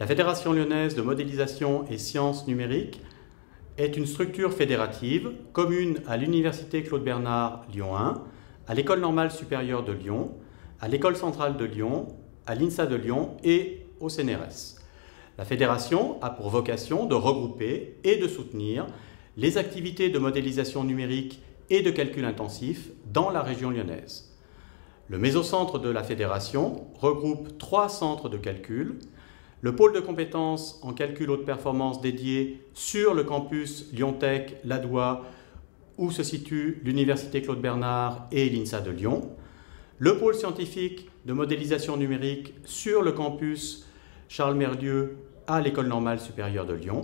La Fédération lyonnaise de modélisation et sciences numériques est une structure fédérative commune à l'Université Claude Bernard Lyon 1, à l'École normale supérieure de Lyon, à l'École centrale de Lyon, à l'INSA de Lyon et au CNRS. La fédération a pour vocation de regrouper et de soutenir les activités de modélisation numérique et de calcul intensif dans la région lyonnaise. Le mésocentre de la fédération regroupe 3 centres de calcul, le pôle de compétences en calcul haute performance dédié sur le campus Lyon-Tech Ladois, où se situe l'Université Claude Bernard et l'INSA de Lyon, le pôle scientifique de modélisation numérique sur le campus Charles Merdieu à l'École normale supérieure de Lyon,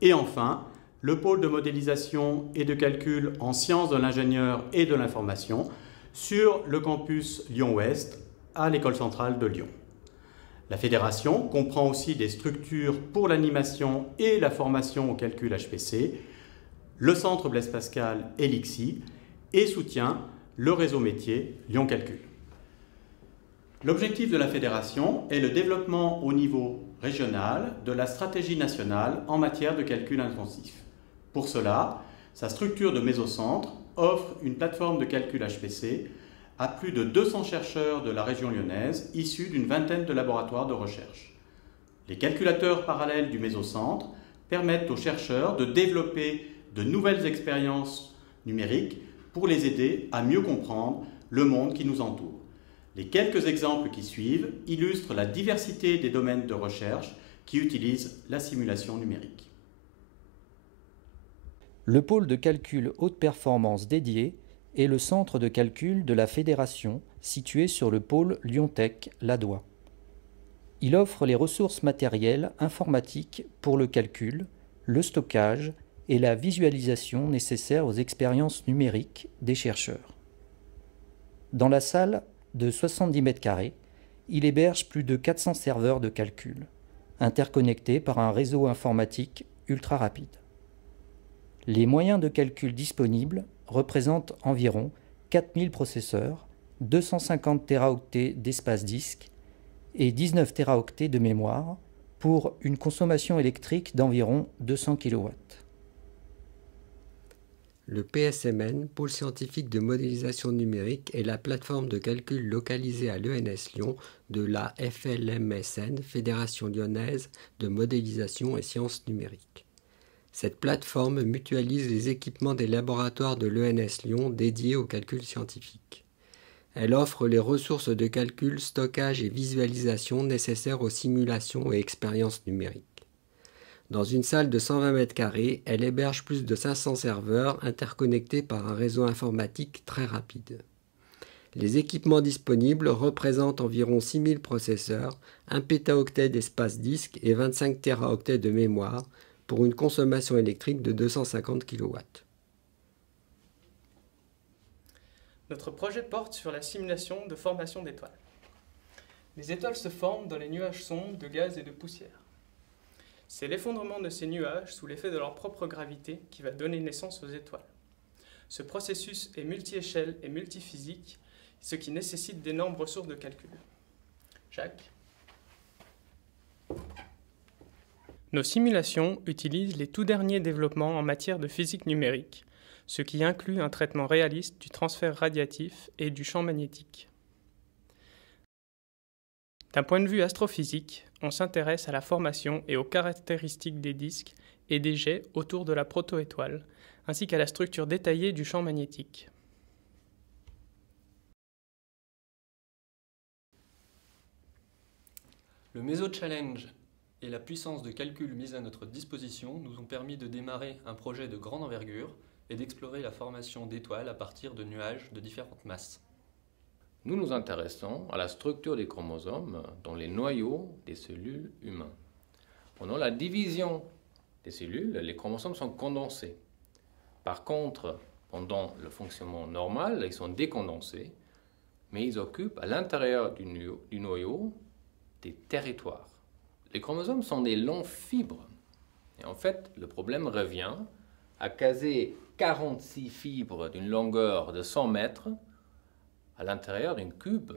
et enfin le pôle de modélisation et de calcul en sciences de l'ingénieur et de l'information sur le campus Lyon-Ouest à l'École centrale de Lyon. La fédération comprend aussi des structures pour l'animation et la formation au calcul HPC, le centre Blaise Pascal et l'ICSI, et soutient le réseau métier Lyon Calcul. L'objectif de la fédération est le développement au niveau régional de la stratégie nationale en matière de calcul intensif. Pour cela, sa structure de mésocentre offre une plateforme de calcul HPC à plus de 200 chercheurs de la région lyonnaise issus d'une vingtaine de laboratoires de recherche. Les calculateurs parallèles du mésocentre permettent aux chercheurs de développer de nouvelles expériences numériques pour les aider à mieux comprendre le monde qui nous entoure. Les quelques exemples qui suivent illustrent la diversité des domaines de recherche qui utilisent la simulation numérique. Le pôle de calcul haute performance dédié est le centre de calcul de la fédération situé sur le pôle Lyon-Tech Ladois. Il offre les ressources matérielles informatiques pour le calcul, le stockage et la visualisation nécessaires aux expériences numériques des chercheurs. Dans la salle de 70 mètres carrés, il héberge plus de 400 serveurs de calcul, interconnectés par un réseau informatique ultra rapide. Les moyens de calcul disponibles représentent environ 4000 processeurs, 250 téraoctets d'espace disque et 19 téraoctets de mémoire pour une consommation électrique d'environ 200 kW. Le PSMN, Pôle scientifique de modélisation numérique, est la plateforme de calcul localisée à l'ENS Lyon de la FLMSN, Fédération lyonnaise de modélisation et sciences numériques. Cette plateforme mutualise les équipements des laboratoires de l'ENS Lyon dédiés au calcul scientifique. Elle offre les ressources de calcul, stockage et visualisation nécessaires aux simulations et expériences numériques. Dans une salle de 120 mètres carrés, elle héberge plus de 500 serveurs interconnectés par un réseau informatique très rapide. Les équipements disponibles représentent environ 6000 processeurs, 1 pétaoctet d'espace disque et 25 téraoctets de mémoire pour une consommation électrique de 250 kW. Notre projet porte sur la simulation de formation d'étoiles. Les étoiles se forment dans les nuages sombres de gaz et de poussière. C'est l'effondrement de ces nuages sous l'effet de leur propre gravité qui va donner naissance aux étoiles. Ce processus est multi-échelle et multiphysique, ce qui nécessite d'énormes ressources de calcul. Jacques ? Nos simulations utilisent les tout derniers développements en matière de physique numérique, ce qui inclut un traitement réaliste du transfert radiatif et du champ magnétique. D'un point de vue astrophysique, on s'intéresse à la formation et aux caractéristiques des disques et des jets autour de la protoétoile, ainsi qu'à la structure détaillée du champ magnétique. Le Méso-Challenge et la puissance de calcul mise à notre disposition nous ont permis de démarrer un projet de grande envergure et d'explorer la formation d'étoiles à partir de nuages de différentes masses. Nous nous intéressons à la structure des chromosomes dans les noyaux des cellules humaines. Pendant la division des cellules, les chromosomes sont condensés. Par contre, pendant le fonctionnement normal, ils sont décondensés, mais ils occupent à l'intérieur du noyau des territoires. Les chromosomes sont des longues fibres. Et en fait, le problème revient à caser 46 fibres d'une longueur de 100 mètres à l'intérieur d'une cube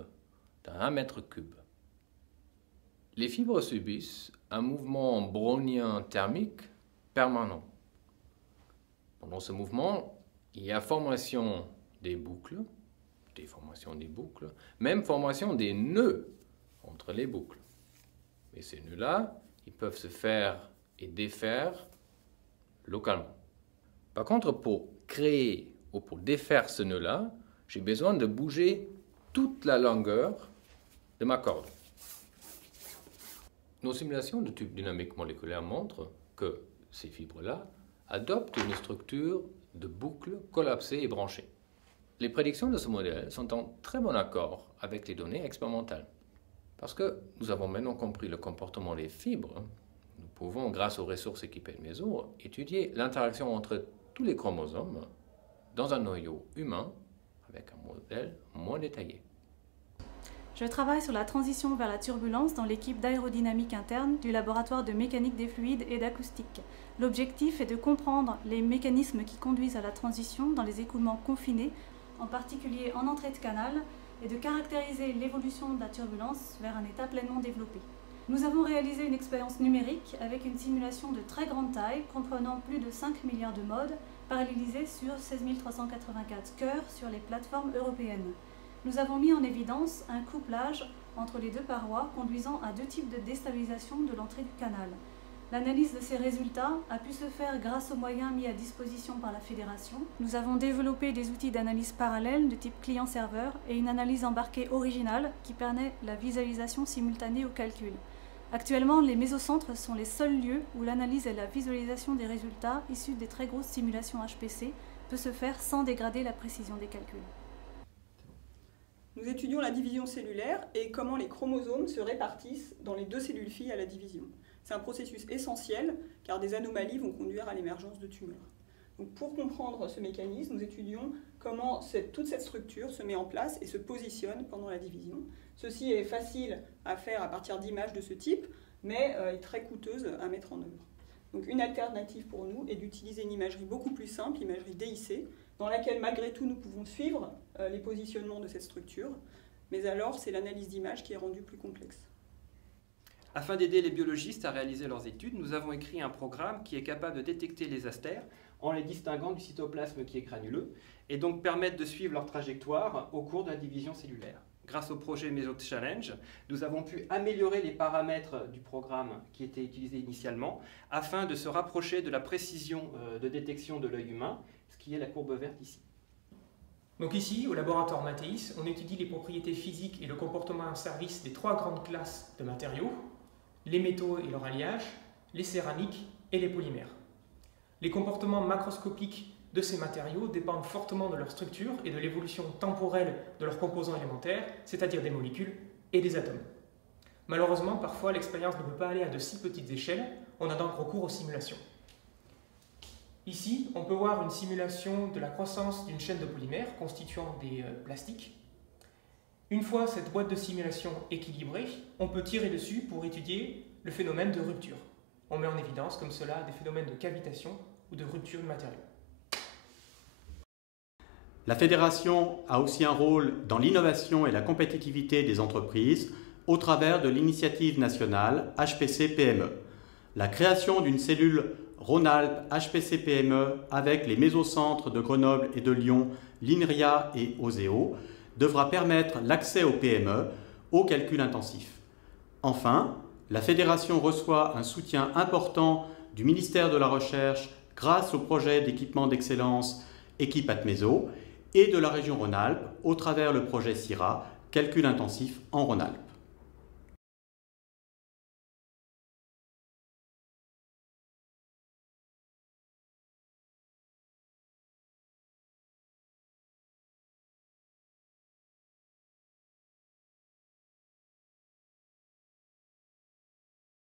d'un 1 mètre cube. Les fibres subissent un mouvement brownien thermique permanent. Pendant ce mouvement, il y a formation des boucles, déformation des boucles, même formation des nœuds entre les boucles. Et ces nœuds-là, ils peuvent se faire et défaire localement. Par contre, pour créer ou pour défaire ce nœud-là, j'ai besoin de bouger toute la longueur de ma corde. Nos simulations de tubes dynamiques moléculaires montrent que ces fibres-là adoptent une structure de boucles collapsées et branchées. Les prédictions de ce modèle sont en très bon accord avec les données expérimentales. Parce que nous avons maintenant compris le comportement des fibres, nous pouvons, grâce aux ressources équipées de Meso, étudier l'interaction entre tous les chromosomes dans un noyau humain avec un modèle moins détaillé. Je travaille sur la transition vers la turbulence dans l'équipe d'aérodynamique interne du laboratoire de mécanique des fluides et d'acoustique. L'objectif est de comprendre les mécanismes qui conduisent à la transition dans les écoulements confinés, en particulier en entrée de canal, et de caractériser l'évolution de la turbulence vers un état pleinement développé. Nous avons réalisé une expérience numérique avec une simulation de très grande taille comprenant plus de 5 milliards de modes parallélisés sur 16 384 cœurs sur les plateformes européennes. Nous avons mis en évidence un couplage entre les deux parois conduisant à deux types de déstabilisation de l'entrée du canal. L'analyse de ces résultats a pu se faire grâce aux moyens mis à disposition par la Fédération. Nous avons développé des outils d'analyse parallèle de type client-serveur et une analyse embarquée originale qui permet la visualisation simultanée au calcul. Actuellement, les mésocentres sont les seuls lieux où l'analyse et la visualisation des résultats issus des très grosses simulations HPC peut se faire sans dégrader la précision des calculs. Nous étudions la division cellulaire et comment les chromosomes se répartissent dans les deux cellules filles à la division. C'est un processus essentiel car des anomalies vont conduire à l'émergence de tumeurs. Donc pour comprendre ce mécanisme, nous étudions comment toute cette structure se met en place et se positionne pendant la division. Ceci est facile à faire à partir d'images de ce type, mais est très coûteuse à mettre en œuvre. Donc une alternative pour nous est d'utiliser une imagerie beaucoup plus simple, l'imagerie DIC, dans laquelle malgré tout nous pouvons suivre les positionnements de cette structure, mais alors c'est l'analyse d'images qui est rendue plus complexe. Afin d'aider les biologistes à réaliser leurs études, nous avons écrit un programme qui est capable de détecter les astères en les distinguant du cytoplasme qui est granuleux et donc permettre de suivre leur trajectoire au cours de la division cellulaire. Grâce au projet Meso Challenge, nous avons pu améliorer les paramètres du programme qui était utilisé initialement afin de se rapprocher de la précision de détection de l'œil humain, ce qui est la courbe verte ici. Donc ici, au laboratoire Mathéis, on étudie les propriétés physiques et le comportement en service des trois grandes classes de matériaux, les métaux et leur alliage, les céramiques et les polymères. Les comportements macroscopiques de ces matériaux dépendent fortement de leur structure et de l'évolution temporelle de leurs composants élémentaires, c'est-à-dire des molécules et des atomes. Malheureusement, parfois, l'expérience ne peut pas aller à de si petites échelles, on a donc recours aux simulations. Ici, on peut voir une simulation de la croissance d'une chaîne de polymères constituant des plastiques. Une fois cette boîte de simulation équilibrée, on peut tirer dessus pour étudier le phénomène de rupture. On met en évidence comme cela des phénomènes de cavitation ou de rupture de matériaux. La Fédération a aussi un rôle dans l'innovation et la compétitivité des entreprises au travers de l'initiative nationale HPC-PME. La création d'une cellule Rhône-Alpes HPC-PME avec les mésocentres de Grenoble et de Lyon, l'INRIA et OSEO, devra permettre l'accès aux PME au calcul intensif. Enfin, la Fédération reçoit un soutien important du ministère de la Recherche grâce au projet d'équipement d'excellence Équipe Atmeso et de la région Rhône-Alpes au travers le projet CIRA, calcul intensif en Rhône-Alpes.